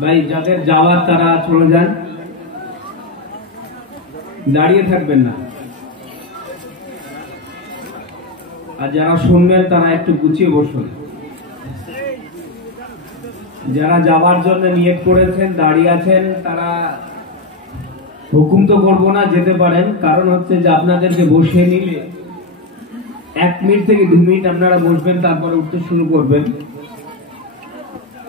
ভাই যাদের যাওয়ার তারা চলে যান, দাঁড়িয়ে থাকবেন না। আর যারা শুনবেন তারা একটু গুছিয়ে বসুন। যারা যাওয়ার জন্য নিয়ত করেছেন, দাঁড়িয়ে আছেন, তারা হুকুম তো করবো না, যেতে পারেন। কারণ হচ্ছে যে আপনাদেরকে বসিয়ে নিলে 1 মিনিট থেকে 2 মিনিট আপনারা বসবেন, তারপরে উঠতে শুরু করবেন।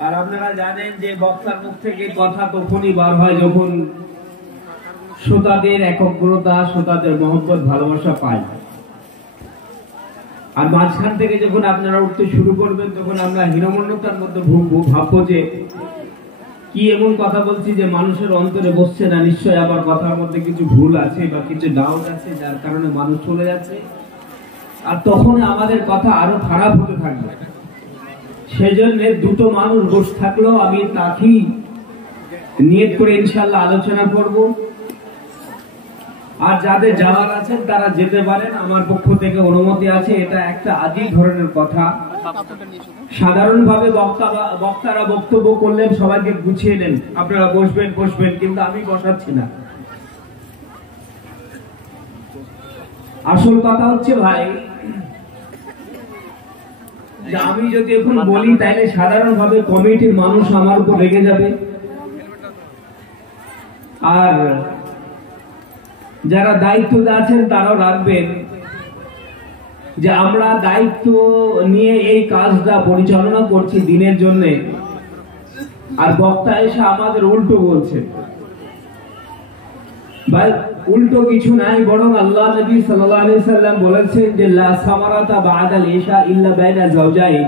আর আপনারা জানেন যে বক্তার মুখ থেকে কথা তখনই বার হয় যখন শ্রোতাদের একাগ্রতা, শ্রোতাদের মহব্বত, ভালোবাসা পায়। আর মাঝখান থেকে যখন আপনারা উঠতে শুরু করবেন তখন আমরা হীনমন্যতার মধ্যে ভাববো যে কি এমন কথা বলছি যে মানুষের অন্তরে বসছে না, নিশ্চয় আবার কথার মধ্যে কিছু ভুল আছে বা কিছু ডাউট আছে, যার কারণে মানুষ চলে যাচ্ছে। আর তখন আমাদের কথা আরো খারাপ হতে থাকবে। সেজন্য দুটো মানুষ বসে থাকলেও আমি তাকেই নিয়ত করে ইনশাআল্লাহ আলোচনা করব। আর যাদের যাওয়ার আছেন তারা যেতে পারেন, আমার পক্ষ থেকে অনুমতি আছে। এটা একটা আজীব ধরনের কথা। সাধারণভাবে বক্তারা বক্তব্য করলেন, সবাইকে গুছিয়ে নেন, আপনারা বসবেন, কিন্তু আমি বসাচ্ছি না। আসল কথা হচ্ছে ভাই, যে আমি যদি এখন বলি তাহলে সাধারণভাবে কমিটির মানুষ আমার উপর রেগে যাবে। আর যারা দায়িত্ব আছেন তারাও রাখবেন যে আমরা দায়িত্ব নিয়ে এই কাজটা পরিচালনা করছি দিনের জন্য, আর বক্তা এসে আমাদের উল্টো বলছে। ভাই উল্টো কিছু নাই, বরং আল্লাহ নবী সাল্লাল্লাহু আলাইহি সাল্লাম বলেছেন যে লা সামারাতা বাদাল ইশা ইল্লা বাইনা যাওজাইন।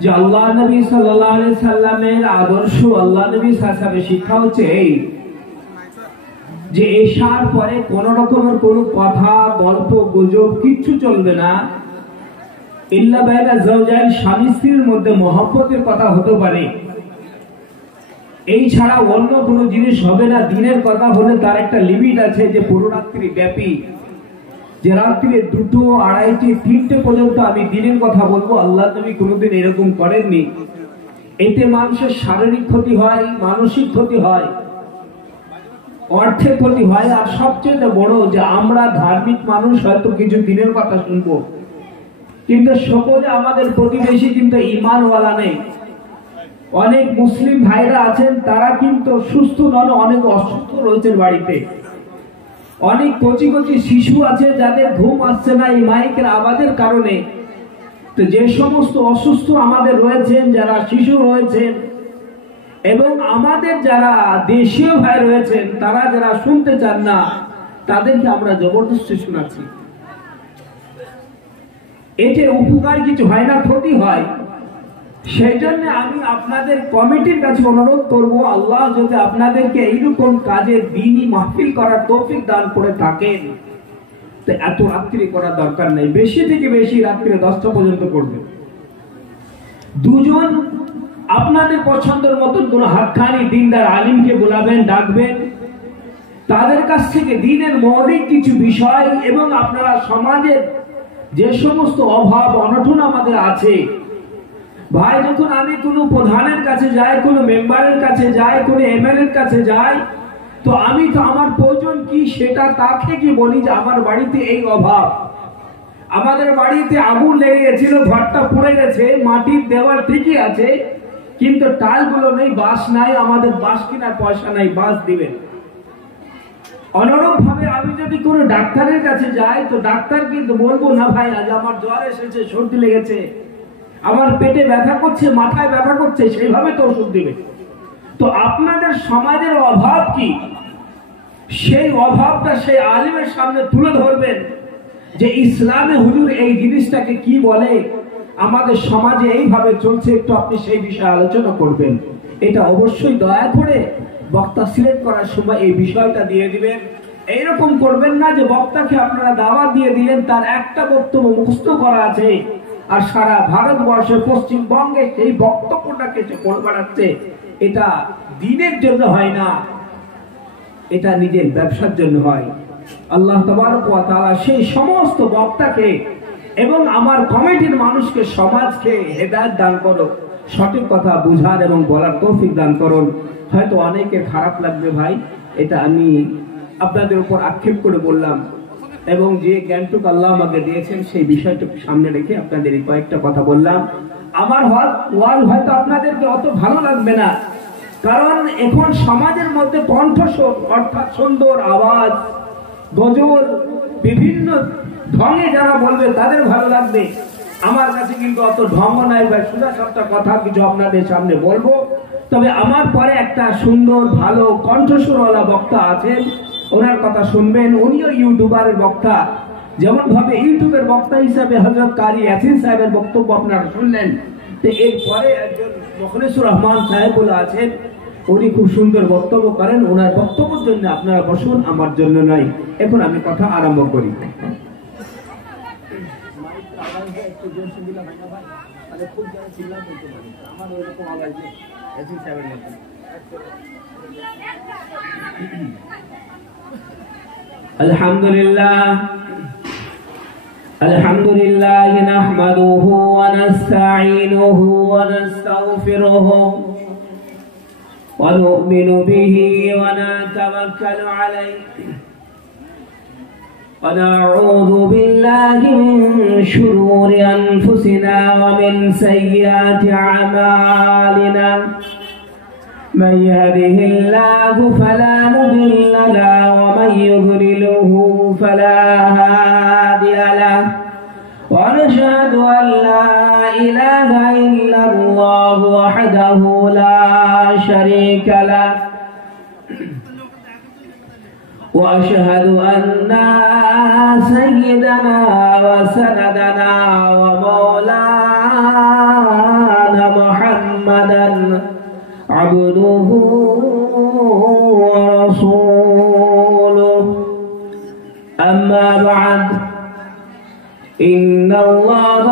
যে আল্লাহ নবী সাল্লাল্লাহু আলাইহি সাল্লামের আদর্শ, আল্লাহ নবী সাল্লাল্লাহু শিক্ষা হচ্ছে এই যে এশার পরে কোন রকমের কোন কথা, গল্প, গুজব কিচ্ছু চলবে না। ইল্লা বাইনা যাওজাইন, স্বামী স্ত্রীর মধ্যে মহব্বতের কথা হতে পারে, এই ছাড়া অন্য কোনো জিনিস হবে না। দিনের কথা হলে তার একটা লিমিট আছে, যে পুরো রাত্রি ব্যাপী, যে রাত্রি 2টো, 2:30, 3টে পর্যন্ত আমি দিনের কথা বলবো। আল্লাহ নবী কোনোদিন এরকম করেননি। এতে মানুষের শারীরিক ক্ষতি হয়, মানসিক ক্ষতি হয়, অর্থের ক্ষতি হয়। আর সবচেয়ে বড় যে আমরা ধার্মিক মানুষ হয়তো কিছু দিনের কথা শুনবো, কিন্তু সকলে আমাদের প্রতিবেশী কিন্তু ঈমানওয়ালা নেই। অনেক মুসলিম ভাইরা আছেন, তারা কিন্তু সুস্থ নন, অনেক অসুস্থ রয়েছে বাড়িতে। অনেক কচি কচি শিশু আছে যাদের ঘুম আসছে না এই মাইকের আওয়াজের কারণে। তো যে সমস্ত অসুস্থ আমাদের রয়েছেন, যারা শিশু রয়েছেন, এবং আমাদের যারা দেশীয় ভাই রয়েছেন, তারা যারা শুনতে চান না, তাদেরকে আমরা জবরদস্তি শোনাচ্ছি। এতে উপকার কিছু হয় না, ক্ষতি হয়। সেই জন্য আমি আপনাদের কমিটির কাছে অনুরোধ করব, আল্লাহ যদি আপনাদেরকে এইরকম কাজের দিনই মাহফিল করার তৌফিক দান করে থাকেন, তো এত রাত্রি করার দরকার নেই। বেশি থেকে বেশি রাত্রি 10টা পর্যন্ত করবেন। দুজন আপনাদের পছন্দের মতন কোন হাক্কানি দিনদার আলিমকে বলাবেন, ডাকবেন, তাদের কাছ থেকে দিনের মৌলিক কিছু বিষয় এবং আপনারা সমাজের যে সমস্ত অভাব অনটন আমাদের আছে। ভাই যখন আমি কোনো প্রধানের কাছে যাই, কোনো মেম্বারের কাছে যাই, কোনো এমএলএর কাছে যাই, তো আমি তো আমার প্রয়োজন কি সেটা তাকে কি বলি যে আমার বাড়িতে এই অভাব, আমাদের বাড়িতে আগুন লেগে গেছিল, ঘরটা পুড়ে গেছে, মাটির দেওয়াল ঠিকই আছে কিন্তু টাইলগুলো নেই, বাঁশ নাই, আমাদের বাঁশ কেনার পয়সা নাই, বাঁশ দিবেন। অনুরূপ ভাবে আমি যদি কোনো ডাক্তারের কাছে যাই, তো ডাক্তার কিন্তু বলবো না ভাই আজ আমার জ্বর এসেছে, সর্দি লেগেছে, আমার পেটে ব্যথা করছে, মাথায় ব্যথা করছে, সেইভাবে তো ওষুধ দিবে। তো আপনাদের সমাজের অভাব কি, সেই অভাবটা সেই আলিমের সামনে তুলে ধরবেন যে ইসলামে হুজুর এই জিনিসটাকে কি বলে, আমাদের সমাজে এইভাবে চলছে, একটু আপনি সেই বিষয়ে আলোচনা করবেন। এটা অবশ্যই দয়া করে বক্তা সিলেক্ট করার সময় এই বিষয়টা দিয়ে দিবেন। এইরকম করবেন না যে বক্তাকে আপনারা দাওয়াত দিয়ে দিলেন, তার একটা বক্তব্য মুখস্থ করা আছে, আর সারা ভারতবর্ষে পশ্চিমবঙ্গে সেই বক্তব্যটাকে সে করে বেড়াচ্ছে। এটা দিনের জন্য হয় না, এটা নিজের ব্যবসার জন্য হয়। আল্লাহ তাবারক ওয়া তাআলা সেই সমস্ত বক্তাকে এবং আমার কমিটির মানুষকে, সমাজকে হেদায়েত দান করো। সঠিক কথা বুঝার এবং বলার তৌফিক দান করুন। হয়তো অনেকের খারাপ লাগবে ভাই, এটা আমি আপনাদের উপর আক্ষেপ করে বললাম, এবং যে জ্ঞানটুক আল্লাহ আমাকে দিয়েছেন সেই বিষয়টুকু সামনে রেখে আপনাদের এই কয়েকটা কথা বললাম। আমার ওয়াজ হয়তো আপনাদেরকে অত ভালো লাগবে না, কারণ এখন সমাজের মধ্যে কণ্ঠস্বর অর্থাৎ সুন্দর আওয়াজ, গজল, বিভিন্ন ঢঙে যারা বলবে তাদের ভালো লাগবে। আমার কাছে কিন্তু অত ঢঙ নাই ভাই, সোজা সাপটা কথা কিছু আপনাদের সামনে বলবো। তবে আমার পরে একটা সুন্দর ভালো কণ্ঠস্বরওয়ালা বক্তা আছেন, ওনার কথা শুনবেন। উনিও ইউটিউবারের বক্তা, যেমন ভাবে ইউটিউবের বক্তা হিসাবে হযরত কারি ইয়াসিন সাহেবের বক্তব্য আপনারা শুনলেন, তো এরপরে একজন মুখলিসুর রহমান সাহেব বলে আছেন, উনি খুব সুন্দর বক্তব্য করেন। ওনার বক্তব্যের জন্য আপনারা বসুন, আমার জন্য নয়। এখন আমি কথা আরম্ভ করি। আলহামদুলিল্লাহ আলহামদুলিল্লাহ নাহমাদুহু ওয়া নাস্তাঈনুহু ওয়া নাস্তাগফিরুহু ওয়া নু'মিনু বিহি ওয়া নাতাওয়াক্কালু আলাইহি ওয়া না'উযু বিল্লাহি মিন শুরুরি আনফুসিনা ওয়া মিন সাইয়্যাতি আমালিনা। من يهده الله فلا مضل له ومن يضلله فلا هادي له ونشهد أن لا إله إلا الله وحده لا شريك له وأشهد أن سيدنا وسندنا ومولانا محمدا عبده ورسوله. أما بعد، إن الله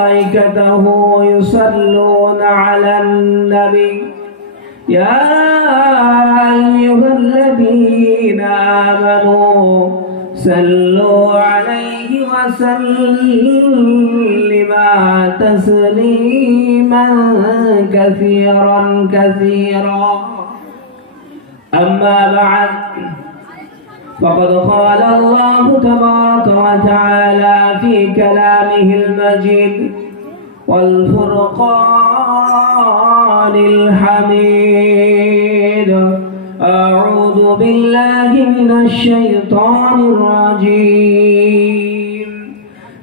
وملائكته يصلون على النبي يا أيها الذين آمنوا صلوا عليه وسلموا تسليما كثيرا كثيرا. أما بعد، فقد قال الله تبارك وتعالى في كلامه المجيد والفرقان الحميد: أعوذ بالله من الشيطان الرجيم،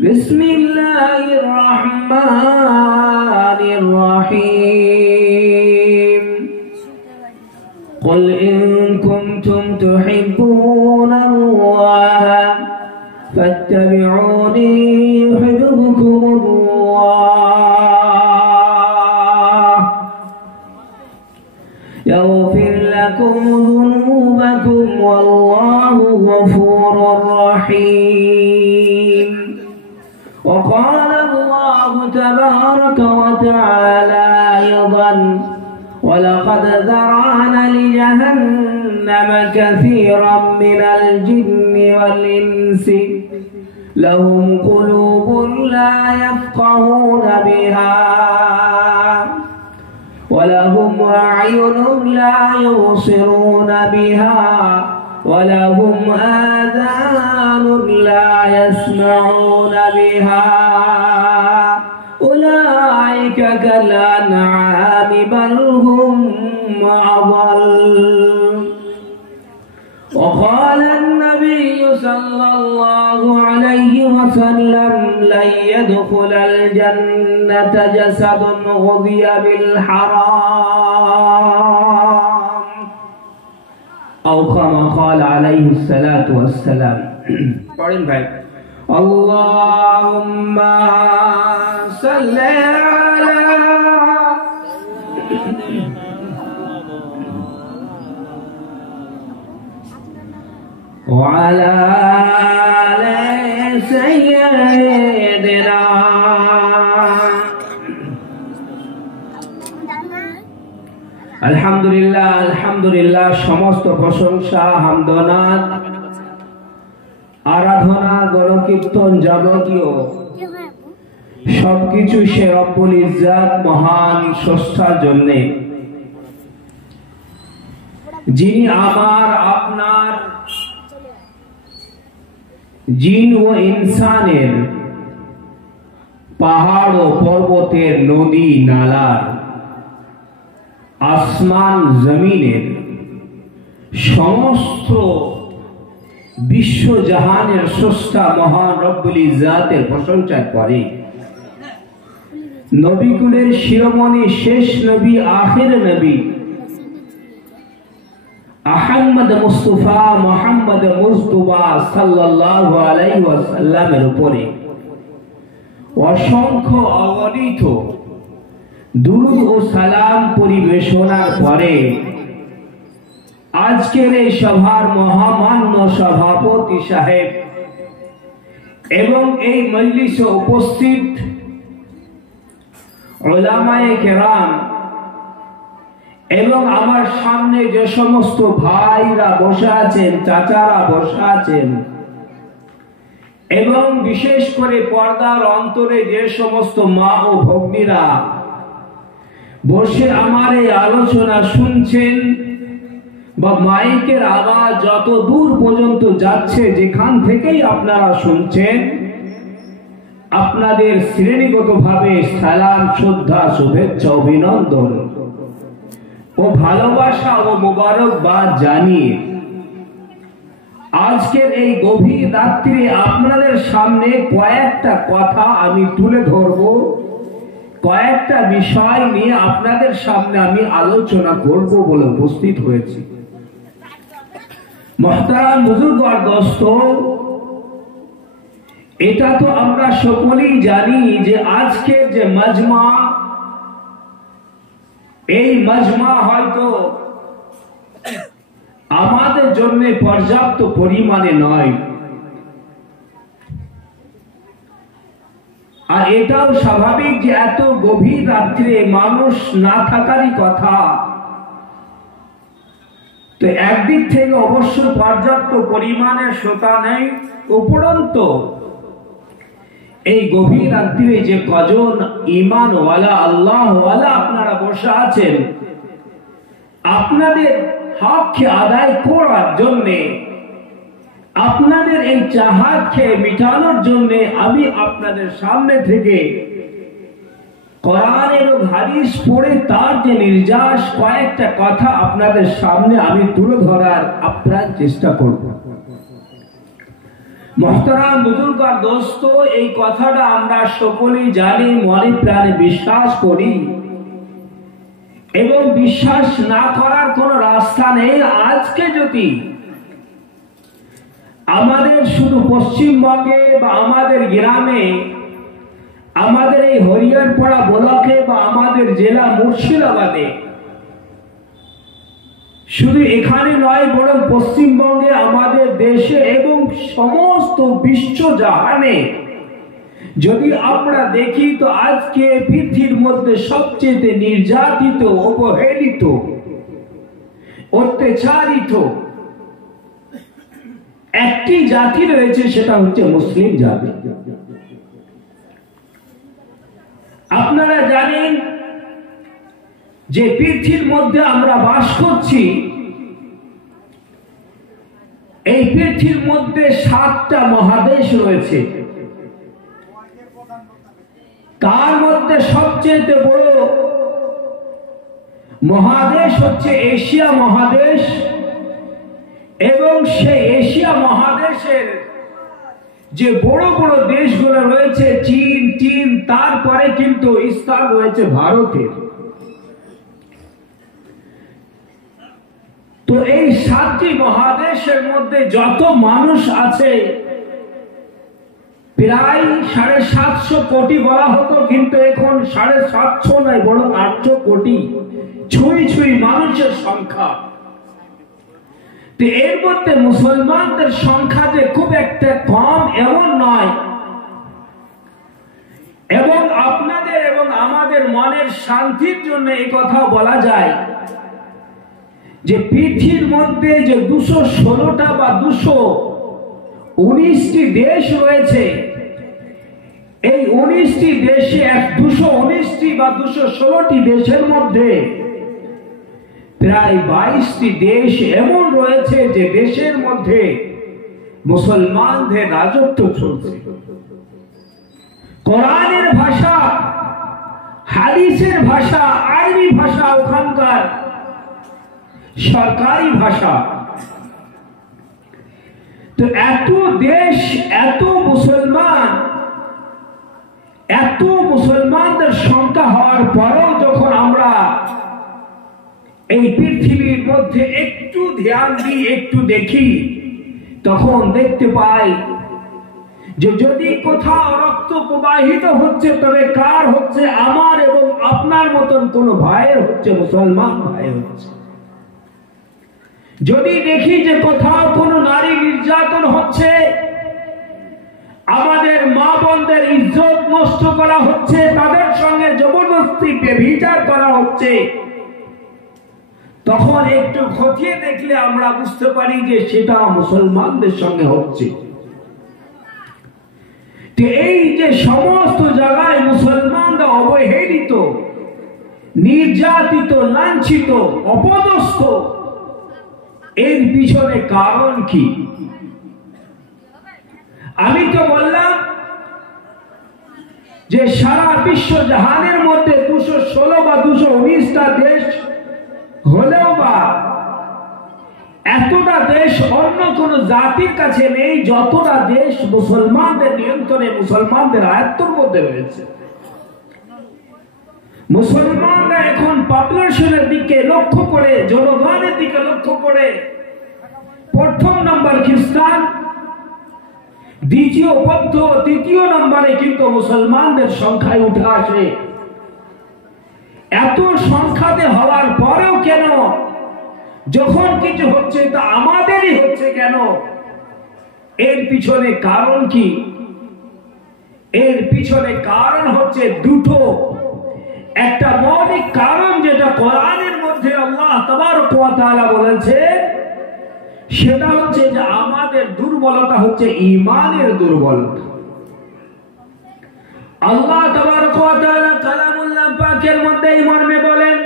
بسم الله الرحمن الرحيم. قل إن كنتم تحبون الله فاتبعوني يحببكم الله يغفر لكم ذنوبكم والله غفور رحيم. وقال الله تبارك وتعالى أيضا: ولقد ذرأنا لجهنم كثيرا من الجن والإنس لهم قلوب لا يفقهون بها ولهم أعين لا يبصرون بها ولهم آذان لا يسمعون بها أولئك كالأنعام بل هم أضل. وقال النبي صلى الله عليه وسلم: لن يدخل الجنة جسد غذي بالحرام، أو كما قال عليه الصلاة والسلام. اللهم صل على وعلى آل سيدنا. আলহামদুলিল্লাহ আলহামদুলিল্লাহ, সমস্ত প্রশংসা, হামদনাথ, আরাধনা, গণকীর্তন, যাবতীয় সবকিছু সে রব্বুল ইজ্জাত মহান স্রষ্টার জন্য, যিনি আমার আপনার জিন ও ইনসানের, পাহাড় ও পর্বতের, নদী নালার, আসমান জমিনের, সমস্ত বিশ্বজাহানের স্রষ্টা মহান রব্বুল ইজ্জাতের প্রশংসা করে। নবীকুলের শিরোমণি শেষ নবী, আখির নবী আহমদ মুস্তাফা মুহাম্মদ মুস্তাফা সাল্লাল্লাহু আলাইহি ওয়াসাল্লামের উপরে অসংখ্য অগণিত দুরূদ ও সালাম পরিবেশনার পরে আজকের এই সভার মহামান্য সভাপতি সাহেব এবং এই মজলিসে উপস্থিত উলামায়ে কেরাম এবং আমার সামনে যে সমস্ত ভাইরা বসে আছেন, চাচারা বসে আছেন, এবং বিশেষ করে পর্দার অন্তরে যে সমস্ত মা ও ভগ্নীরা বসে আমার এই আলোচনা শুনছেন, বা মাইকের আওয়াজ যত দূর পর্যন্ত যাচ্ছে, যেখান থেকেই আপনারা শুনছেন, আপনাদের শ্রেণীগতভাবে সালাম, শ্রদ্ধা, শুভেচ্ছা, অভিনন্দন ও ভালোবাসা ও মোবারকবাদ জানিয়ে আজকের এই গভীর রাত্রে আপনাদের সামনে কয়েকটা কথা আমি তুলে ধরব, কয়েকটা বিষয় নিয়ে আপনাদের সামনে আমি আলোচনা করব বলে উপস্থিত হয়েছি। মুহতারাম বুজুর্গ আর দোস্ত, এটা তো আমরা সকলেই জানি যে আজকের যে মাজমা, এই মাজমা হয়তো আমাদের জন্য পর্যাপ্ত পরিমাণে নয়, আর এটাও স্বাভাবিক যে এত গভীর রাত্রে মানুষ না থাকারই কথা। তো একদিক থেকে অবশ্য পর্যাপ্ত পরিমাণের শ্রোতা নেই, উপরন্ত এই গভীর রাত্রে যে কজন ঈমানওয়ালা, আল্লাহওয়ালা আপনারা বসে আছেন, আপনাদের হককে আদায় করার জন্য, আপনাদের এই চাহাতকে মিটানোর জন্য আমি আপনাদের সামনে থেকে কোরআন এবং হাদিস পড়ে তার যে নির্যাস কয়েকটা কথা আপনাদের সামনে আমি তুলে ধরার আপ্রাণ চেষ্টা করব। মুহতারাম বুজুর্গ আর দোস্ত, এই কথাটা আমরা সকলেই জানি, মনে প্রাণে বিশ্বাস করি, এবং বিশ্বাস না করার কোন রাস্তা নেই। আজকে যদি আমাদের শুধু পশ্চিমবঙ্গে বা আমাদের গ্রামে, আমাদের এই হরিয়ারপাড়া ব্লকে বা আমাদের জেলা মুর্শিদাবাদে, শুধু এখানে নয় বরং পশ্চিমবঙ্গে, আমাদের দেশে এবং সমস্ত বিশ্বজাহানে যদি আমরা দেখি, তো আজকে পৃথিবীর মধ্যে সবচেয়ে নির্যাতিত, অবহেলিত, অত্যাচারিত একটি জাতি রয়েছে, সেটা হচ্ছে মুসলিম জাতি। আপনারা জানেন যে পৃথিবীর মধ্যে আমরা বাস করছি, এই পৃথিবীর মধ্যে 7টা মহাদেশ রয়েছে। তার মধ্যে সবচেয়ে বড় মহাদেশ হচ্ছে এশিয়া মহাদেশ, এবং সেই এশিয়া মহাদেশের যে বড় বড় দেশগুলো রয়েছে, চীন, তারপরে কিন্তু স্থান রয়েছে ভারতের। তো এই 7টি মহাদেশের মধ্যে যত মানুষ আছে, প্রায় 750 কোটি বলা হতো, কিন্তু এখন 750 নয় বরং 800 কোটি ছুঁই মানুষের সংখ্যা। তো এর মধ্যে মুসলমানদের সংখ্যা যে খুব একটা কম এমন নয়, এবং আপনাদের এবং আমাদের মনের শান্তির জন্য এই কথা বলা যায় যে পৃথিবীর মধ্যে যে 216টা বা 219টি দেশ রয়েছে, এই 19টি দেশে 219টি বা 216টি দেশের মধ্যে প্রায় 22টি দেশ এমন রয়েছে যে দেশের মধ্যে মুসলমানদের রাজত্ব চলছে। কোরআনের ভাষা, হাদিসের ভাষা, আরবি ভাষা ওখানকার সরকারি ভাষা। তো এত দেশ, এত মুসলমানদের সংখ্যা হওয়ার পরেও যখন আমরা এই পৃথিবীর মধ্যে একটু ধ্যান দিই, একটু দেখি, তখন দেখতে পাই যে যদি কোথাও রক্ত প্রবাহিত হচ্ছে, তবে কার হচ্ছে? আমার এবং আপনার মতন কোন ভাইয়ের হচ্ছে, মুসলমান ভাই হচ্ছে। যদি দেখি যে কোথাও কোন নারী নির্যাতন হচ্ছে, আমাদের মা বোনদের ইজ্জত নষ্ট করা হচ্ছে, তাদের সঙ্গে জবরদস্তি ব্যভিচার করা হচ্ছে, তখন একটু খতিয়ে দেখলে আমরা বুঝতে পারি যে সেটা মুসলমানদের সঙ্গে হচ্ছে। এই যে সমস্ত জায়গায় মুসলমানরা অবহেলিত, নির্যাতিত, লাঞ্ছিত, অপদস্থ, এর পিছনে কারণ কি? আমি তো বললাম যে সারা বিশ্ব জাহানের মধ্যে 216 বা 219টা দেশ হলেও বা এতটা দেশ অন্য কোন জাতির কাছে নেই যতটা দেশ মুসলমানদের নিয়ন্ত্রণে, মুসলমানদের আয়ত্তের মধ্যে রয়েছে। মুসলমানরা এখন পপুলেশনের দিকে লক্ষ্য করে, জনগণের দিকে লক্ষ্য করে, প্রথম নম্বর খ্রিস্টান, দ্বিতীয় বৌদ্ধ, তৃতীয় নম্বরে কিন্তু মুসলমানদের সংখ্যায় উঠে আসে। এত সংখ্যাতে হওয়ার পরেও কেন যখন কিছু হচ্ছে তা আমাদেরই হচ্ছে কেন? এর পিছনে কারণ কি? এর পিছনে কারণ হচ্ছে দুটো। একটা মৌলিক কারণ যেটা কোরআনের মধ্যে আল্লাহ তাবারক ওয়া তাআলা বলেছে, সেটা হচ্ছে যে আমাদের দুর্বলতা হচ্ছে ঈমানের দুর্বলতা। আল্লাহ তাবারক ওয়া তাআলা কালামুল্লাহ পাকের মধ্যে এই মর্মে বলেন,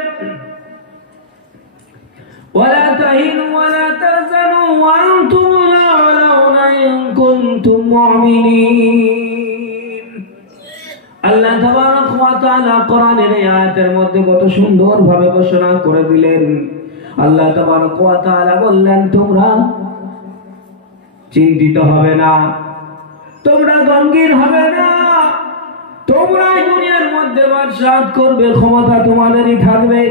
ওয়ালা তাহিনু ওয়ালা তাহজানু ওয়া আনতুম লাউনা ইন কুনতুম মুমিনিন। আল্লাহ তাবারক ওয়া তাআলা কোরআনের এই আয়াতের মধ্যে কত সুন্দরভাবে ঘোষণা করে দিলেন। আল্লাহ তাবারক ওয়া তাআলা বললেন, তোমরা চিন্তিত হবে না, তোমরা গমগীন হবে না, তোমরা দুনিয়ার মধ্যে বাদশাহত করবে, ক্ষমতা তোমাদেরই থাকবে,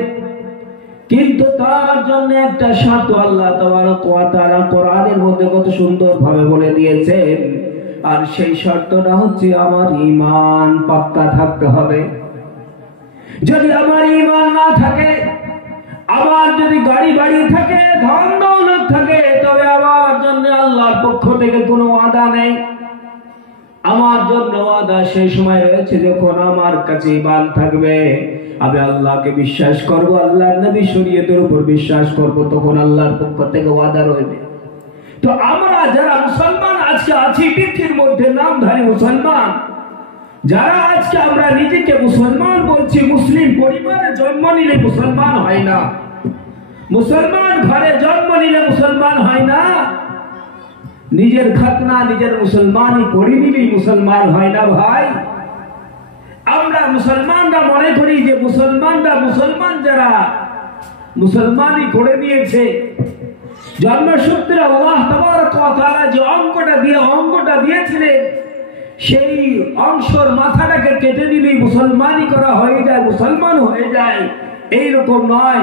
কিন্তু তার জন্য একটা শর্ত আল্লাহ তাবারক ওয়া তাআলা কোরআনের মধ্যে কত সুন্দরভাবে বলে দিয়েছেন। আর সেই শর্তটা হচ্ছে আমার ঈমান পাক্কা থাকতে হবে। যদি আমার ঈমান না থাকে, আমার যদি গাড়ি বাড়ি থাকে, ধন দৌলত থাকে, তবে আমার জন্য আল্লাহর পক্ষ থেকে কোনো ওয়াদা নেই। আমার জন্য ওয়াদা সেই সময় রয়েছে যখন আমার কাছে ঈমান থাকবে, আমি আল্লাহকে বিশ্বাস করব, আল্লাহর নবী শরীয়তের উপর বিশ্বাস করব, তখন আল্লাহর পক্ষ থেকে ওয়াদা রইবে। তো আমরা যারা মুসলমান আজকে আছি পৃথিবীর মধ্যে, নামধারী মুসলমান, যারা আজকে আমরা নিজেকে মুসলমান বলছি, মুসলিম পরিবারে জন্ম নিলে মুসলমান হয় না, মুসলমান ঘরে জন্ম নিলে মুসলমান হয় না, নিজের খাতনা নিজের মুসলমানই পড়ে নিলেই মুসলমান হয় না। ভাই, আমরা মুসলমানরা মনে করি যে মুসলমান যারা মুসলমানই করে নিয়েছে, জন্মসূত্রে আল্লাহ তাবারক ওয়া তাআলা যে অঙ্গটা দিয়েছিলেন, সেই অংশের মাথাটাকে কেটে নিলেই মুসলমানই করা হয়ে যায়, মুসলমান হয়ে যায়। এইরকম নয়।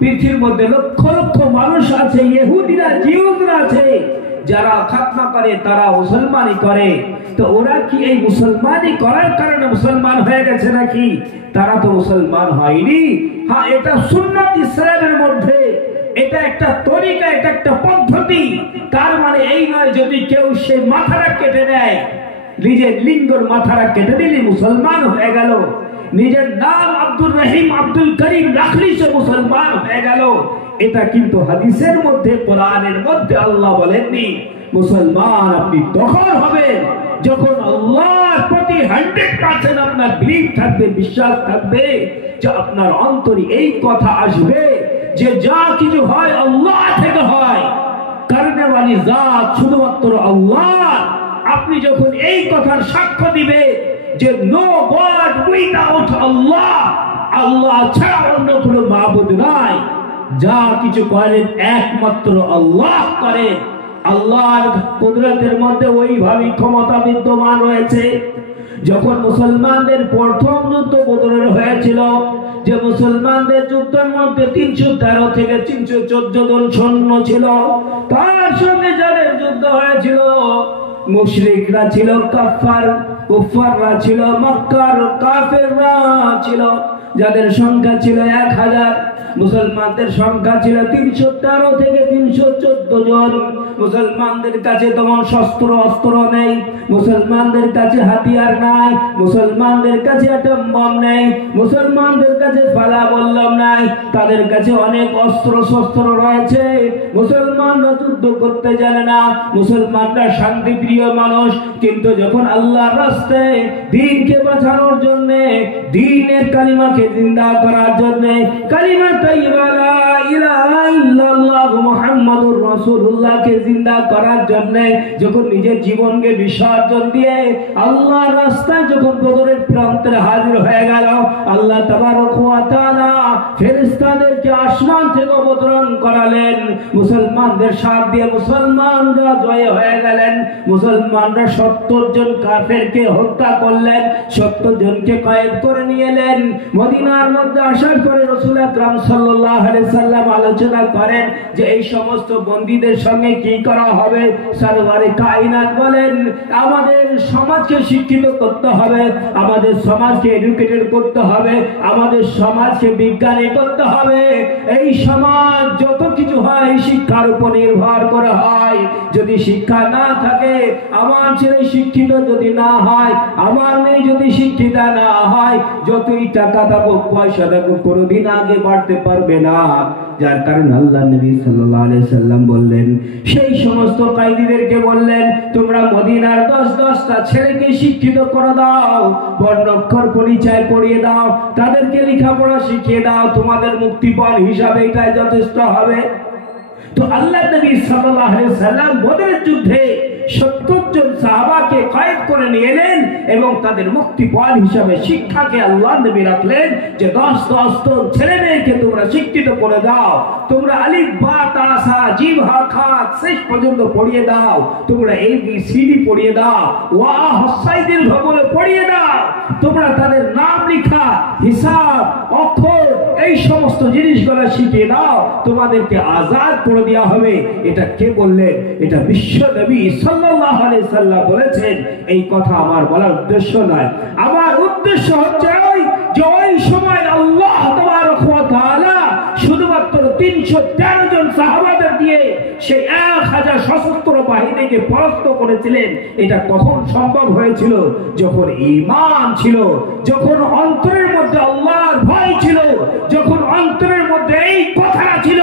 পৃথিবীর মধ্যে লক্ষ লক্ষ মানুষ আছে, ইহুদিরা, জিউসরা আছে, যারা খাতনা করে, তারা মুসলমানই করে। তো ওরা কি এই মুসলমানই করার কারণে মুসলমান হয়ে গেছে নাকি? তারা তো মুসলমান হয়নি। হ্যাঁ, এটা সুন্নাত ইসলামের মধ্যে, এটা একটা তরিকা, এটা একটা পদ্ধতি। তার মানে এই নয় যদি কেউ সেই মাথাটা কেটে দেয়, নিজের লিঙ্গর মাথাটা কেটে দিলে মুসলমান হয়ে গেল, নিজের নাম আব্দুর রহিম, আব্দুল করিম রাখলি সে মুসলমান হয়ে গেল। এটা কিন্তু হাদিসের মধ্যে, কোরআনের মধ্যে আল্লাহ বলেননি। মুসলমান আপনি তখন হবেন যখন আল্লাহর প্রতি প্রতি 100% আপনার বিলিভ থাকবে, বিশ্বাস থাকবে যে আপনার অন্তরে এই কথা আসবে যে যা কিছু হয় আল্লাহ থেকে হয়, করনে वाली জাত শুধুমাত্র আল্লাহ। আপনি যখন এই কথার সাক্ষ্য দিবে যে নো গড উইদাউট আল্লাহ, আল্লাহ ছাড়া অন্য কোনো মাবুদ নাই, যা কিছু করেন একমাত্র আল্লাহ করেন। আল্লাহর কুদরতের মধ্যে ওইভাবে ক্ষমতা বিদ্যমান রয়েছে। যখন মুসলমানদের প্রথম যুদ্ধ বদরের হয়েছিল, যে মুসলমানদের যুদ্ধের মধ্যে 313 থেকে 314 জন সৈন্য ছিল, তার সঙ্গে যাদের যুদ্ধ হয়েছিল মুশরিকরা ছিল, কুফাররা ছিল, মক্কার কাফেররা ছিল, যাদের সংখ্যা ছিল 1000। মুসলমানদের সংখ্যা ছিল 313 থেকে 314 জন। মুসলমানদের কাছে তেমন শস্ত্র অস্ত্র নেই, মুসলমানদের কাছে হাতিয়ার নাই, মুসলমানদের কাছে অ্যাটম বম নেই, মুসলমানদের কাছে ফালা বল্লম নাই, তাদের কাছে অনেক অস্ত্র শস্ত্র রয়েছে। মুসলমানরা যুদ্ধ করতে জানে না, মুসলমানরা শান্তিপ্রিয় মানুষ, কিন্তু যখন আল্লাহর রাস্তায় দ্বীনকে বাঁচানোর জন্য, দ্বীনের কালিমাকে জিন্দা করার জন্য, কালিমা তাইয়্যিবা লা ইলাহা ইল্লাল্লাহ মুহাম্মাদুর রাসূলুল্লাহকে জিন্দা করার জন্য যখন নিজের জীবনকে বিসর্জন দিয়ে আল্লাহর রাস্তায় যখন বদরের প্রান্তে হাজির হয়ে গেল, আল্লাহ তাবারক ওয়া তাআলা ফেরেশতাদেরকে আসমান থেকে অবতরণ করালেন। মুসলমানদের সাথ দিয়ে মুসলমানরা জয় হয়ে গেলেন। মুসলমানরা 70 জন কাফেরকে হত্যা করলেন, 70 জনকে কয়েদ করে নিয়ে এলেন। মদিনার মধ্যে আসার পরে রাসূল আকরাম সাল্লাল্লাহু আলাইহি সাল্লাম আলোচনা করেন যে এই সমস্ত বন্দীদের সঙ্গে কি করা হবে। সরওয়ারে কায়নাত বলেন, আমাদের সমাজকে শিক্ষিত করতে হবে, আমাদের সমাজকে এডুকেটেড করতে হবে, আমাদের সমাজকে বিজ্ঞানী করতে হবে। এই সমাজ যত কিছু হয় শিক্ষার উপর নির্ভর করে হয়। যদি শিক্ষা না থাকে, আমার ছেলে শিক্ষিত যদি না হয়, আমার মেয়ে যদি শিক্ষিত না হয়, যতই টাকা থাকুক পয়সা থাকুক কোনোদিন আগে বাড়তে পারবে না। যার কারণে আল্লাহ নবী সাল্লাল্লাহু আলাইহি সাল্লাম বললেন, সেই সমস্ত কয়েদিদেরকে বললেন, তোমরা মদিনার 10-10টা ছেলেকে শিক্ষিত করে দাও, বর্ণাক্ষর পরিচয় পড়িয়ে দাও, তাদেরকে লেখাপড়া শিখিয়ে দাও, তোমাদের মুক্তিপণ হিসাবে এটাই যথেষ্ট হবে। তো আল্লাহ নবী সাল্লাল্লাহু আলাইহি সাল্লাম বদরের যুদ্ধে 70 জন সাহাবাকে কয়েদ করে নিয়ে এলেন এবং তাদের মুক্তিপণ হিসাবে শিক্ষাকে আল্লাহ নবী রাখলেন যে 10-10 জন ছেলে মেয়েকে তোমরা শিক্ষিত করে দাও, তোমরা আলিফ বা তা সা জিম হা খা শেষ পর্যন্ত পড়িয়ে দাও, তোমরা ABCD পড়িয়ে দাও, ওয়া হসাইদিল বলে পড়িয়ে দাও, তোমরা তাদের নাম লেখা, হিসাব, অক্ষর এই সমস্ত জিনিসগুলো শিখিয়ে দাও, তোমাদেরকে আজাদ করে দেওয়া হবে। এটা কে বললেন? এটা বিশ্ব নবী সাল্লাল্লাহু আলাইহি সাল্লাম বলেছেন। এই কথা আমার বলার উদ্দেশ্য নয়, আমার উদ্দেশ্য হচ্ছে যে ওই সময় আল্লাহ তাবারক ওয়া তাআলা শুধুমাত্র 313 জন সাহাবাদের দিয়ে সেই 1000 সশস্ত্র বাহিনীকে পরাস্ত করেছিলেন। এটা কখন সম্ভব হয়েছিল? যখন ঈমান ছিল, যখন অন্তরের মধ্যে আল্লাহর ভয় ছিল, যখন অন্তরের মধ্যে এই কথাটা ছিল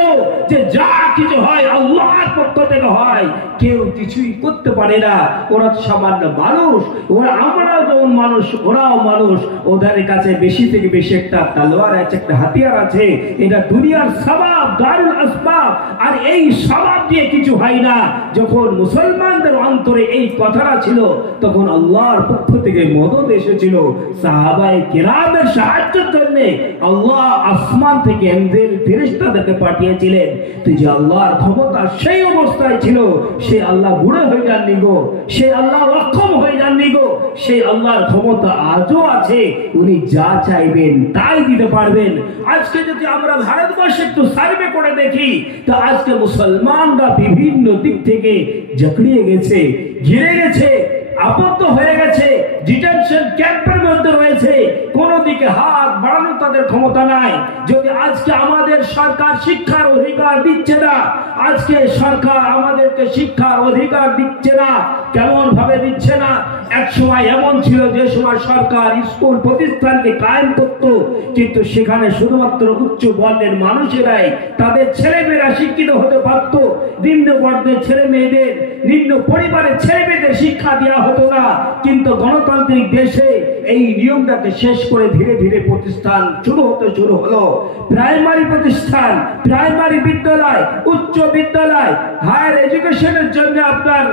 যে যা কিছু হয় আল্লাহর পক্ষ থেকে হয়, কেউ কিছুই করতে পারে না। ওরা সামান্য মানুষ, ওরা আমরাও যেমন মানুষ, ওরাও মানুষ। ওদের কাছে বেশি থেকে বেশি একটা তলোয়ার আছে, একটা হাতিয়ার আছে, এটা দুনিয়ার সবাব, দারুল আসবাব। আর এই সবাব দিয়ে কিছু হয় না। যখন মুসলমানদের অন্তরে এই কথাটা ছিল, তখন আল্লাহর পক্ষ থেকে মদদ এসেছিল। সাহাবায়ে কিরামের সাহায্যের জন্য আল্লাহ আসমান থেকে এঞ্জেল ফেরেশতাদেরকে পাঠিয়েছিলেন। তো যে আল্লাহর ক্ষমতা সেই অবস্থায় ছিল, সে আল্লাহ বুড়ো হয়ে যাননি গো, সে আল্লাহ অক্ষম হয়ে যাননি গো, সেই আল্লাহর ক্ষমতা আজও আছে। উনি যা চাইবেন তাই দিতে পারবেন। আজকে যদি আমরা ভারতবর্ষে একটু সার্ভে করে দেখি, তো আজকে মুসলমানরা বিভিন্ন দিক থেকে জকড়িয়ে গেছে, ঘিরে গেছে, আবদ্ধ হয়ে গেছে, ডিটেনশন ক্যাম্পের মধ্যে রয়েছে, কোন দিকে হাত বাড়ানোর তাদের ক্ষমতা নাই। যদি আজকে আমাদের সরকার শিক্ষার অধিকার দিচ্ছে না, আজকে সরকার আমাদেরকে শিক্ষার অধিকার দিচ্ছে না, কেমন ভাবে দিচ্ছে না? এক সময় এমন ছিল যে সময় সরকার স্কুল প্রতিষ্ঠানকে কায়েম করত, কিন্তু সেখানে শুধুমাত্র উচ্চ বর্ণের মানুষেরাই তাদের ছেলেমেয়েরা শিক্ষিত হতে পারত। নিম্ন বর্ণের ছেলে মেয়েদের, নিম্ন পরিবারের ছেলে মেয়েদের শিক্ষা দেওয়া হতো না। কিন্তু গণতান্ত্রিক দেশে এই নিয়মটাকে শেষ করে ধীরে ধীরে প্রতিষ্ঠান শুরু হলো। প্রাইমারি প্রতিষ্ঠান, প্রাইমারি বিদ্যালয়, উচ্চ বিদ্যালয়, হায়ার এডুকেশনের জন্য আপনার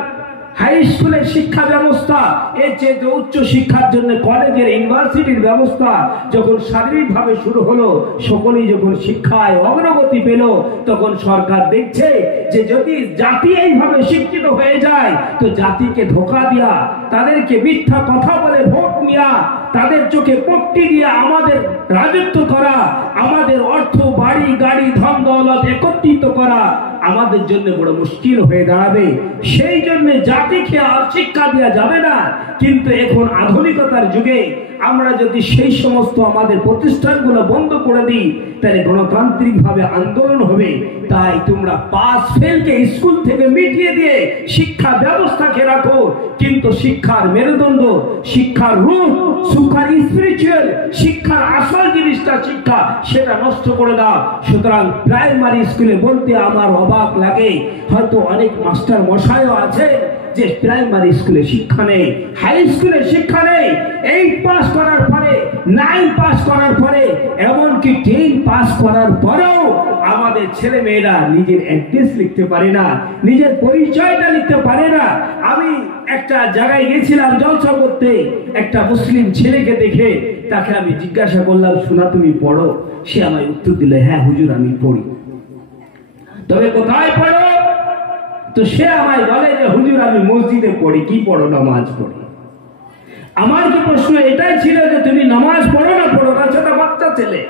হাই স্কুলের শিক্ষা ব্যবস্থা, এর চেয়ে উচ্চ শিক্ষার জন্য কলেজের ইউনিভার্সিটির ব্যবস্থা যখন শারীরিকভাবে শুরু হলো, সকলেই যখন শিক্ষায় অগ্রগতি পেল, তখন সরকার দেখছে যে যদি জাতি এইভাবে শিক্ষিত হয়ে যায় তো জাতিকে ধোঁকা দিয়া, তাদেরকে মিথ্যা কথা বলে ভোট নেওয়া, তাদের চোখে পট্টি দিয়ে আমাদের রাজত্ব করা, আমাদের অর্থ বাড়ি গাড়ি ধন দৌলত একত্রিত করা আমাদের জন্য বড় মুশকিল হয়ে দাঁড়াবে। সেই জন্য জাতিকে আর শিক্ষা দেওয়া যাবে না। কিন্তু এখন আধুনিকতার যুগে আমরা যদি সেই সমস্ত আমাদের প্রতিষ্ঠানগুলো বন্ধ করে দিই, তাহলে গণতান্ত্রিক ভাবে আন্দোলন হবে। তাই তোমরা পাস ফেলকে স্কুল থেকে মিটিয়ে দিয়ে শিক্ষা ব্যবস্থাকে রাখো, কিন্তু শিক্ষার মেরুদণ্ড, শিক্ষার রূপ, শিক্ষার স্পিরিচুয়াল, শিক্ষার আসল জিনিসটা শিক্ষা, সেটা নষ্ট করে দাও। সুতরাং প্রাইমারি স্কুলে বলতে আমার অবাক লাগে, হয়তো অনেক মাস্টার মশাইও আছে যে প্রাইমারি স্কুলে শিক্ষা নেই, হাই স্কুলে শিক্ষা নেই। 8 পাস করার পরে, 9 পাস করার পরে, এমনকি 10 পাস করার পরেও আমাদের ছেলে মেয়েরা নিজের অ্যাড্রেস লিখতে পারে না, নিজের পরিচয়টা লিখতে পারে না। আমি একটা জায়গায় গেছিলাম জলসা করতে, একটা মুসলিম ছেলেকে দেখে তাকে আমি জিজ্ঞাসা করলাম, শোনা তুমি পড়ো? সে আমায় উত্তর দিল, হ্যাঁ হুজুর আমি পড়ি। তবে কোথায় পড়ো? তো সে আমায় বলে যে হুজুর আমি মসজিদে পড়ি। কি পড়ো? নামাজ পড়ি। আমার তো প্রশ্ন এটাই ছিল যে তুমি নামাজ পড়ো না পড়ো না, সেটা বাচ্চা ছেলে।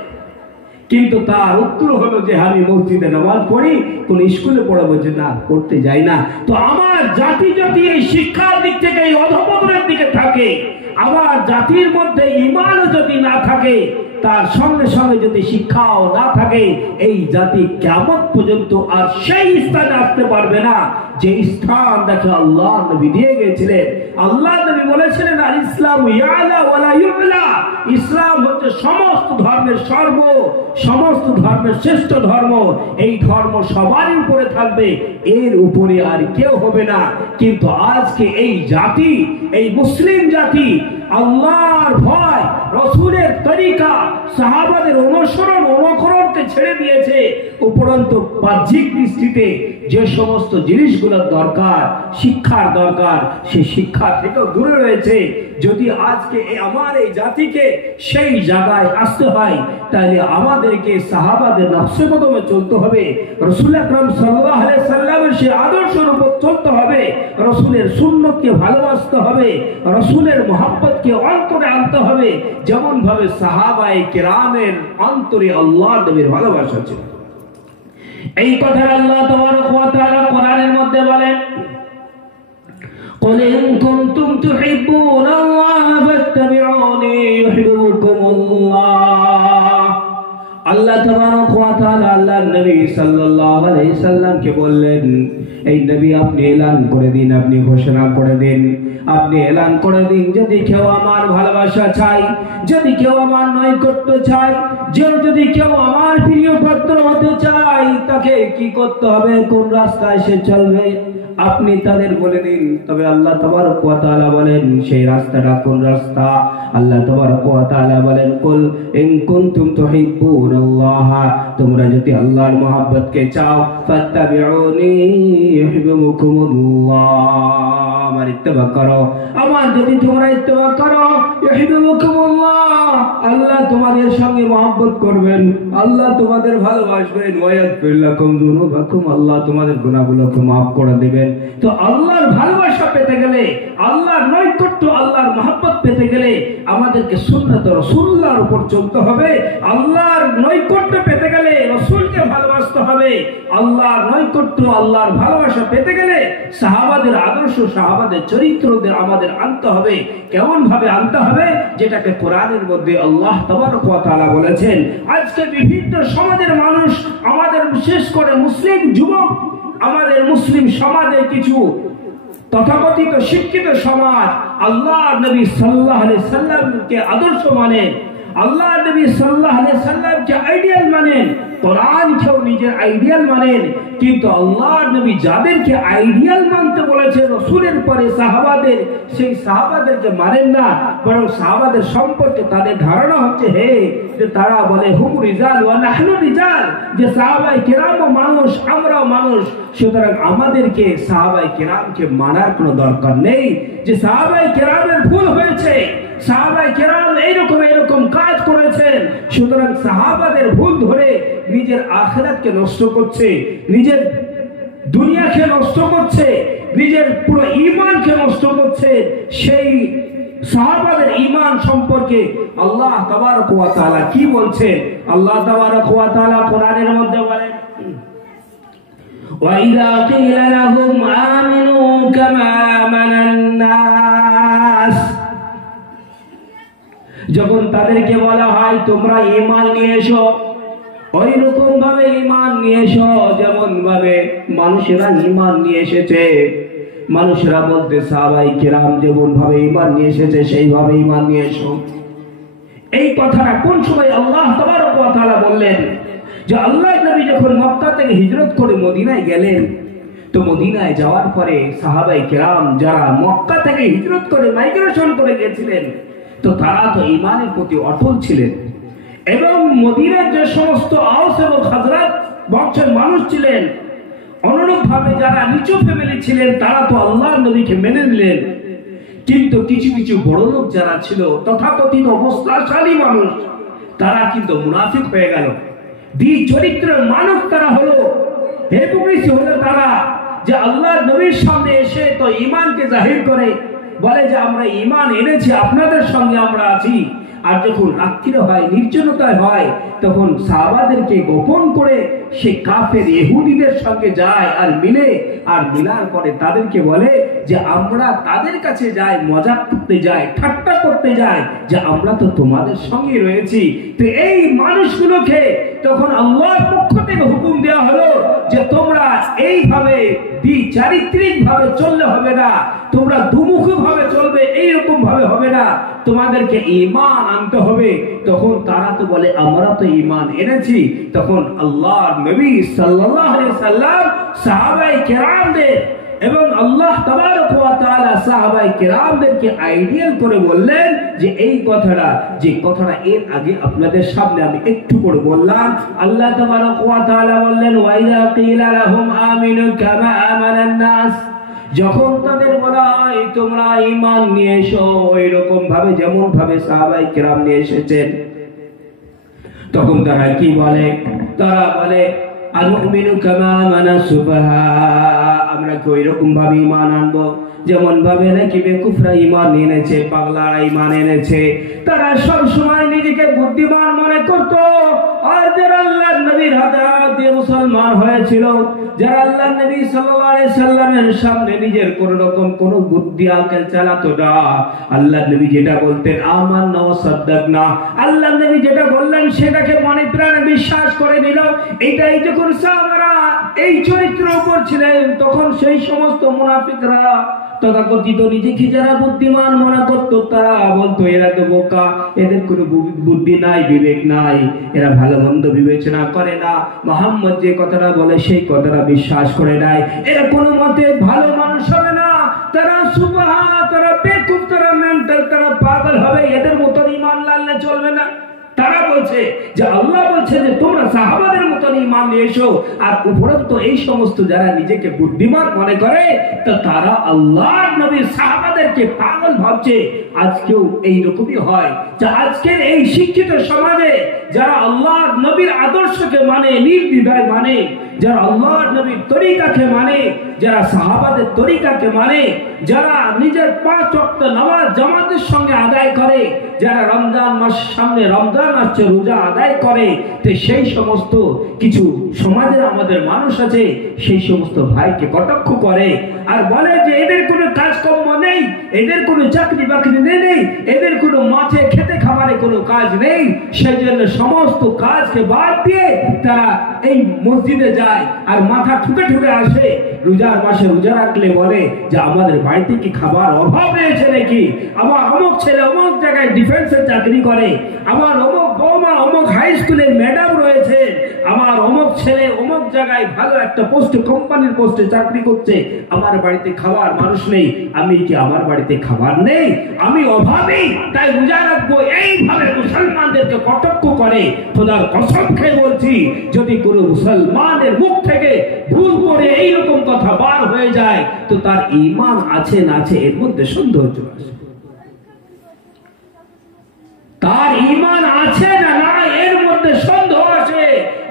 কিন্তু তার উত্তর হলো যে আমি মসজিদে নামাজ পড়ি, কোন স্কুলে পড়াবো যে না, পড়তে যাই না। তো আমার জাতি যদি এই শিক্ষার দিক থেকে এই অধঃপতনের দিকে থাকে, আমার জাতির মধ্যে ঈমান যদি না থাকে, তার সঙ্গে সঙ্গে যদি শিক্ষাও না থাকে, এই জাতি কিয়ামত পর্যন্ত আর সেই স্থানে আসতে পারবে না যে স্থান দেখে আল্লাহ নবী দিয়ে গিয়েছিলেন। আল্লাহ নবী বলেছিলেন, আল ইসলাম ইয়ালা ওয়ালা ইউলা, ইসলাম হচ্ছে সমস্ত ধর্মের সমস্ত ধর্মের শ্রেষ্ঠ ধর্ম। এই ধর্ম সবারই উপরে থাকবে, এর উপরে আর কেউ হবে না। কিন্তু আজকে এই জাতি, এই মুসলিম জাতি আল্লাহর ভয়, রাসূলের তরিকা, সাহাবাদের অনুকরণকে ছেড়ে দিয়েছে। উপরন্তু বাহ্যিক দৃষ্টিতে যে সমস্ত জিনিসগুলোর দরকার, শিক্ষার দরকার, সেই শিক্ষা থেকেও দূরে রয়েছে। যদি আজকে আমার এই জাতিকে সেই জায়গায় আসতে হয়, তাহলে আমাদেরকে সাহাবাদের নকশে কদমে চলতে হবে, রাসূল আকরাম সাল্লাল্লাহু আলাইহি সাল্লামের সেই আদর্শের উপর চলতে হবে, রাসূলের সুন্নতকে ভালোবাসতে হবে, রাসূলের মহব্বতকে অন্তরে আনতে হবে, যেমন ভাবে সাহাবায়ে কেরামের অন্তরে আল্লাহর নবীর ভালোবাসা ছিল। এই কথা আল্লাহ তাবারক ওয়া তাআলা কোরআনের মধ্যে বলেন, قل إن كنتم تحبون الله فاتبعوني يحببكم الله। আল্লাহ তাবারক ওয়া তাআলা আল্লাহর নবী সাল্লাল্লাহু আলাইহি সাল্লামকে বললেন, এই নবী আপনি এলান করে দিন, আপনি ঘোষণা করে দিন, আপনি এলান করে দিন, যদি কেউ আমার ভালোবাসা চায়, যদি কেউ আমার নৈকট্য চায়, যদি কেউ আমার প্রিয় পাত্র হতে চায়, তাকে কি করতে হবে, কোন রাস্তায় সে চলবে, আপনি তাদের বলে দিন। তবে আল্লাহ তাবারক ওয়া তাআলা বলেন সেই রাস্তাটা কোন রাস্তা? আল্লাহ তাবারক ওয়া তাআলা বলেন, কুল ইন কুনতুম তুহিব্বুনাল্লাহ, তোমরা যদি আল্লাহর মহব্বতকে চাও, ফাত্তাবিউনি ইউহিব্বুকুমুল্লাহ, আমার ইত্তেবা করো, আমার যদি তোমরা ইত্তেবা করো, ইউহিব্বুকুমুল্লাহ, আল্লাহ তোমাদের সঙ্গে মহব্বত করবেন, আল্লাহ তোমাদের ভালোবাসবেন, ওয়া ইয়াগফির লাকুম যুনুবাকুম, আল্লাহ তোমাদের গুনাহগুলোকে maaf করে দিবেন। তো আল্লাহর ভালোবাসা পেতে গেলে, আল্লাহর নৈকট্য, আল্লাহর মহব্বত পেতে গেলে আমাদেরকে সুন্নাত রাসূলুল্লাহর উপর চলতে হবে। আল্লাহর নৈকট্য পেতে গেলে রাসূলকে ভালোবাসতে হবে। আল্লাহর নৈকট্য, আল্লাহর ভালোবাসা পেতে গেলে সাহাবাদের আদর্শ, সাহাবাদের চরিত্রদের আমাদের আনতে হবে। কেমন ভাবে আনতে হবে? যেটাকে কোরআনের মধ্যে আল্লাহ তাবারক ওয়া তাআলা বলেছেন। আজকে বিভিন্ন সমাজের মানুষ, আমাদের বিশেষ করে মুসলিম যুবক, আমাদের মুসলিম সমাজের কিছু তথাকথিত শিক্ষিত সমাজ আল্লাহ নবী সাল্লাল্লাহু আলাইহি সাল্লামকে আদর্শ মানেন, আল্লাহ নবী সাল্লাল্লাহু আলাইহি সাল্লামকে আইডিয়াল মানেন, কোরআনকেও নিজের আইডিয়াল মানেন, কিন্তু আল্লাহর নবী যাদেরকে আইডিয়াল মানতে বলেছে রাসূলের পরে সাহাবাদের, সেই সাহাবাদেরকে মানেন না, বরং সাহাবাদের সম্পর্কে তাদের ধারণা হচ্ছে যে তারা বলে হুম রিজাল ওয়া নাহনু রিজাল, যে সাহাবায়ে কেরামও মানুষ, আমরাও মানুষ, সুতরাং আমাদেরকে সাহাবায়ে কেরামকে মানার কোনো দরকার নেই। যে সাহাবায়ে কেরামের ভুল হয়েছে, সাহাবায়ে কেরাম এরকম কাজ করেছেন, সুতরাং সাহাবাদের ভুল ধরে নিজের আখিরাতকে নষ্ট করছে, নিজের দুনিয়াকে নষ্ট করছে, নিজের পুরো ঈমানকে নষ্ট করছে। সেই সাহাবাদের ঈমান সম্পর্কে আল্লাহ তাবারক ওয়া তাআলা কি বলছেন? আল্লাহ তাবারক ওয়া তাআলা কোরআনের মধ্যে বলেন, وَإِذَا قِيلَ لَهُمْ آمِنُوا كَمَا آمَنَ النَّاسُ, যখন তাদেরকে বলা হয় তোমরা ঈমান নিয়ে এসো, ওই রকম ভাবে ঈমান নিয়ে এসো যেমন ভাবে মানুষেরা ঈমান নিয়ে এসেছে। মানুষেরা বলতে সাহাবায়ে কেরাম যেমন ভাবে ঈমান নিয়ে এসেছে সেইভাবে ঈমান নিয়ে এসো। এই কথাটা কোন সময় আল্লাহ তাবারক ওয়া তাআলা বললেন? যে আল্লাহর নবী যখন মক্কা থেকে হিজরত করে মদিনায় গেলেন, তো মদিনায় যাওয়ার পরে সাহাবায়ে কেরাম যারা মক্কা থেকে হিজরত করে মাইগ্রেশন করে গেছিলেন, তো তারা তো ঈমানের প্রতি অটল ছিলেন, এবং মদিনার যে সমস্ত আওস এবং খাজরাজ বংশের মানুষ ছিলেন, অনুরূপ ভাবে যারা নিচু ফ্যামিলি ছিলেন, তারা তো আল্লাহর নবীকে মেনে নিলেন। কিন্তু কিছু কিছু বড় লোক যারা ছিল, তথাকথিত অবস্থাশালী মানুষ, তারা কিন্তু মুনাফিক হয়ে গেল, চরিত্রের মানুষ তারা হলো, হিপোক্রিসি হলো তারা, যে আল্লাহর নবীর সামনে এসে তো ঈমানকে জাহির করে বলে যে আমরা ঈমান এনেছি, আপনাদের সঙ্গে আমরা আছি, আর যখন রাত্রিরে হয়, নির্জনতায় হয়, তখন সাহাবাদেরকে গোপন করে সে কাফের ইহুদিদের সঙ্গে যায় আর মিলে, আর মিলার পরে তাদেরকে বলে যে আমরা তাদের কাছে যাই, মজাক করতে যাই, ঠাট্টা করতে যাই, যে আমরা তো তোমাদের সঙ্গে রয়েছি। তো এই মানুষগুলোকে তখন আল্লাহর পক্ষ থেকে হুকুম দেওয়া হলো যে তোমরা এইভাবে দ্বিচারিত্রিক ভাবে চললে হবে না, তোমরা দুমুখী ভাবে চলবে, এইরকম ভাবে হবে না, তোমাদেরকে ঈমান আনতে হবে। তখন তারা তো বলে আমরা তো ঈমান এনেছি। তখন আল্লাহর নবী সাল্লাল্লাহু আলাইহি সাল্লাম সাহাবায়ে কেরামদের এবং আল্লাহ তাবারক ওয়া তাআলা সাহাবায়ে কেরামদেরকে আইডিয়াল করে বললেন যে এই কথাটা, যে কথাটা এর আগে আপনাদের সামনে আমি একটু করে বললাম। আল্লাহ তাবারক ওয়া তাআলা বললেন ওয়াইদা কিলা লাহুম আমিনু কামা আমানান নাস, যখন তাদের বলা হয় তোমরা ঈমান নিয়ে এসো এরকম ভাবে যেমন ভাবে সাহাবায়ে কেরাম নিয়ে এসেছেন, তখন তারা কি বলে? তারা বলে আনুমিনু কামা আমানা সুবাহা, আমরা কি ওইরকম ভাবে ঈমান আনবো যেমন ভাবে নাকি বেকুফরা ঈমান এনেছে, পাগলারা ঈমান এনেছে। তারা সব সময় নিজেকে বুদ্ধিমান মনে করত, আর যারা আল্লাহর নবীর হাতে দিয়ে মুসলমান হয়েছিল, যারা আল্লাহর নবী সাল্লাল্লাহু আলাইহি সাল্লামের সামনে নিজের কোন রকম কোন বুদ্ধি আকেল চালাতো না, আল্লাহর নবী যেটা বলতেন আমান্না ওয়া সাদ্দাকনা, আল্লাহর নবী যেটা বললেন সেটাকে মনে প্রাণে বিশ্বাস করে নিল। এটাই যখন সাহাবারা এই চরিত্রের উপর ছিলেন, তখন সেই সমস্ত মুনাফিকরা তথাকথিত নিজেকে যারা বুদ্ধিমান মনে করত, তারা বলতো এরা তো বোকা, এদের কোনো বুদ্ধি নাই, বিবেক নাই, এরা ভালো মন্দ বিবেচনা করে না, মুহাম্মদ যে কথাটা বলে সেই কথাটা বিশ্বাস করে নাই, এরা কোনো মতে ভালো মানুষ হবে না, তারা সুবহা, তারা বেকুফ, তারা মেন্টাল, তারা পাগল হবে, এদের মতো ঈমান আনলে চলবে না। তারা বলছে যে আল্লাহ বলছে যে তোমরা সাহাবাদের মতন ঈমান নিয়ে এসো, আর উপরন্তু এই সমস্ত যারা নিজেকে বুদ্ধিমান মনে করে, তো তারা আল্লাহর নবীর সাহাবাদেরকে পাগল ভাবছে। আজকেও এইরকমই হয়, যে আজকের এই শিক্ষিত সমাজে যারা আল্লাহর নবীর আদর্শকে মানে, নির্দ্বিধায় মানে, যারা আল্লাহর নবীর তরিকাকে মানে, যারা সাহাবাদের তরিকাকে মানে, যারা নিজের 5 ওয়াক্ত নামাজ জামাতের সঙ্গে আদায় করে, যারা রমজান মাস সামনে, রমজান আসছে, রোজা আদায় করে, তো সেই সমস্ত কিছু সমাজের আমাদের মানুষ আছে, সেই সমস্ত ভাইকে কটাক্ষ করে আর বলে যে এদের কোনো কাজকর্ম নেই, এদের কোনো চাকরি বাকরি নেই, এদের কোনো মাঠে খেতে খাবারে কোনো কাজ নেই, সেই জন্য সমস্ত কাজকে বাদ দিয়ে তারা এই মসজিদে যায় আর মাথা ঠুকে ঠুকে আসে। রোজার মাসে রোজা রাখলে বলে যে আমাদের বাড়িতে কি খাবার অভাব রয়েছে নাকি, আমার অমুক ছেলে অমুক জায়গায় ডিফেন্সের চাকরি করে, আমার অমুক বৌমা অমুক হাই স্কুলের ম্যাডাম রয়েছে, আমার অমুক ছেলে অমুক জায়গায় ভালো একটা পোস্টে কোম্পানির পোস্টে চাকরি করছে, আমার বাড়িতে খাবার মানুষ নেই, আমি কি আমার বাড়িতে খাবার নেই, আমি অভাবী তাই রোজা রাখবো, এইভাবে মুসলমানদেরকে কটাক্ষ করে। খোদার কসম খেয়ে বলছি, যদি কোনো মুসলমানের মুখ থেকে ভুল করে এইরকম কথা বার হয়ে যায় তো তার ঈমান আছে না আছে এর মধ্যে সন্দেহ চলে আসে। তার ঈমান আছে না না এর মধ্যে সন্দেহ আছে।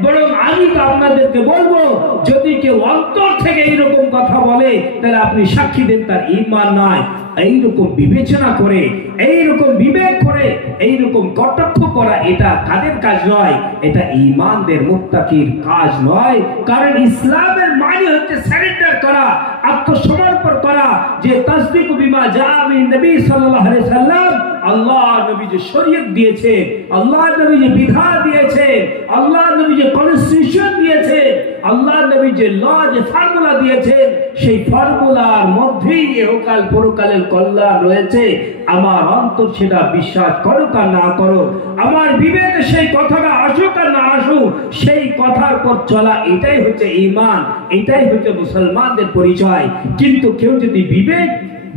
বরং আমি তো আপনাদেরকে বলবো, যদি কেউ অন্তর থেকে এইরকম কথা বলে তাহলে আপনি সাক্ষী দেন তার ঈমান নাই। এইরকম বিবেচনা করে, এইরকম বিবেক করে এইরকম কটাক্ষ করা এটা কাদের কাজ নয়, এটা ঈমানদের মুত্তাকির কাজ নয়। কারণ ইসলামের মানে হচ্ছে সারেন্ডার করা, আত্মসমর্পণ করা, যে তাসদিক বিমা জাআ মিন নবী সাল্লাল্লাহু আলাইহি সাল্লাম, আল্লাহ নবী যে শরীয়ত দিয়েছে, আল্লাহ নবী যে বিধান দিয়েছে, আল্লাহ নবী যে কনস্টিটিউশন দিয়েছে, আল্লাহ নবী যে ল যে ফর্মুলা দিয়েছে, সেই ফর্মুলার মধ্যেই ইহকাল পরকালের কল্যাণ রয়েছে। আমার অন্তর সেটা বিশ্বাস করো আর না করো, আমার বিবেকে সেই কথাটা আসুক আর না আসুক, সেই কথার পর চলা, এটাই হচ্ছে ঈমান, এটাই হচ্ছে মুসলমানদের পরিচয়। কিন্তু কেউ যদি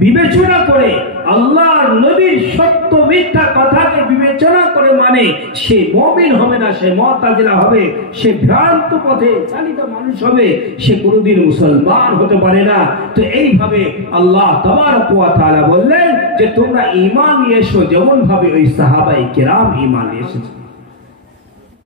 বিবেচনা করে আল্লাহর নবীর সত্য মিথ্যা কথাকে বিবেচনা করে মানে, সে মুমিন হবে না, সে মুতাজিলা হবে, সে ভ্রান্ত পথে চালিত মানুষ হবে, সে কোনোদিন মুসলমান হতে পারে না। তো এইভাবে আল্লাহ তাবারক ওয়া তাআলা বললেন যে তোমরা ঈমান নিয়ে এসো, যেমন ভাবে ওই সাহাবায়ে কেরাম ঈমান নিয়ে এসেছে।